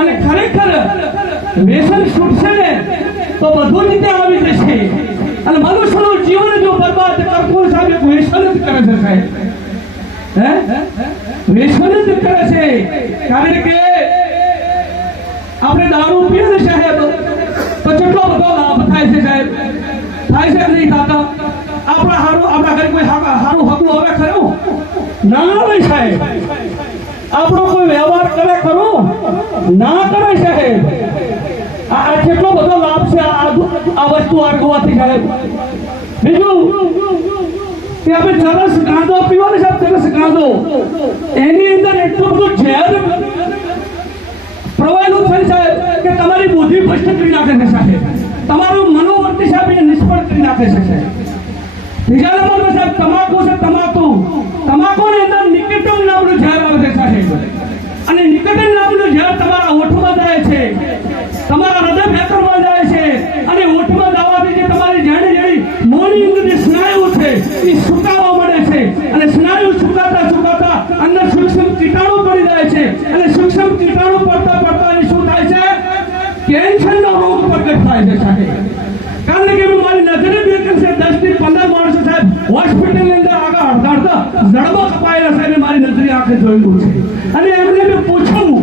અને ખરેખર વ્યસન છૂટશે ને તો બધું રીતે આવી જશે અને મનુષ્યનું જીવન જો બરબાદ કરતું સાહેબ એક વ્યસન જ કરે છે સાહેબ વ્યસન જ કરે છે કારણ કે આપણે દારૂ પીએ ને સાહેબ તો કેટલો બધો લાભ થાય છે સાહેબ થાય છે નહીં થતા આપણા ઘરે કોઈ સારું હકવું હવે ખરું ના આવે સાહેબ આપણો કોઈ વ્યવહાર કરે ખરો ના કરે સાહેબ આ કેટલો બધો લાભ છે આ વસ્તુ આરગવાથી સાહેબ બીજું કે આપણે ચરસ ગાંજો પીવો ને સાહેબ ચરસ ગાંજો એની અંદર એટલું બધું ઝેર પ્રવાહેલું છે સાહેબ કે તમારી બુદ્ધિ ભ્રષ્ટ કરી નાખે છે સાહેબ તમારું મનોવૃત્તિ સાહેબ એ નિષ્ફળ કરી નાખે છે સાહેબ બીજા નંબરમાં સાહેબ તમાકુ છે તમાકુની અંદર નિકોટિન નામનું ઝેર આવે છે સાહેબ અને નિકોટિન નામનું ઝેર તમારા ઓઠમાં જાય છે તમારા હૃદય ભેતરમાં જાય છે અને ઓઠમાં જવાથી જે તમારી જાણી મોની અંદર જે સ્નાયુ છે એ સુકાવા મળે છે અને સ્નાયુ સુકાતા અંદર સૂક્ષ્મ કીટાણુ પડી જાય છે અને સૂક્ષ્મ કીટાણુ પડતા શું થાય છે કેન્સરનો રોગ પ્રગટ થાય છે સાહેબ કારણ કે મારી નજરે દેખે છે 10 થી 15 માણસો સાહેબ હોસ્પિટલની અંદર આગળ અડધા જડબો કપાયેલા સાહેબ મારી નજરે આંખે જોયેલું છે અને એમને મેં પૂછ્યું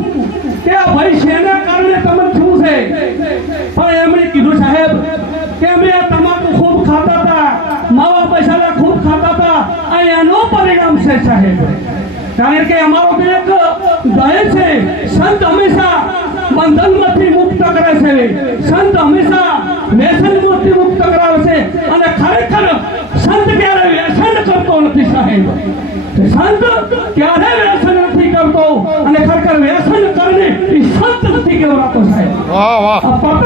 કે આ ભાઈ શેના કારણે તમને શું છે પણ એમણે કીધું સાહેબ કે અમે આ તમાકુ ખૂબ ખાતા હતા માવા પૈસા ખૂબ ખાતા હતા આ એનો પરિણામ છે સાહેબ કારણ કે અમારો તો એક કહે છે સંત હંમેશા બંધનમાંથી મુક્ત કરે છે સંત હંમેશા વ્યસનમાંથી મુક્ત કરાવે છે અને ખરેખર સંત ક્યારે વ્યસન કરતો નથી સાહેબ સંત ક્યારે વ્યસન નથી કરતો અને ખરેખર વ્યસન કરીને એ સંત નથી કહેવાતો સાહેબ. વાહ વાહ.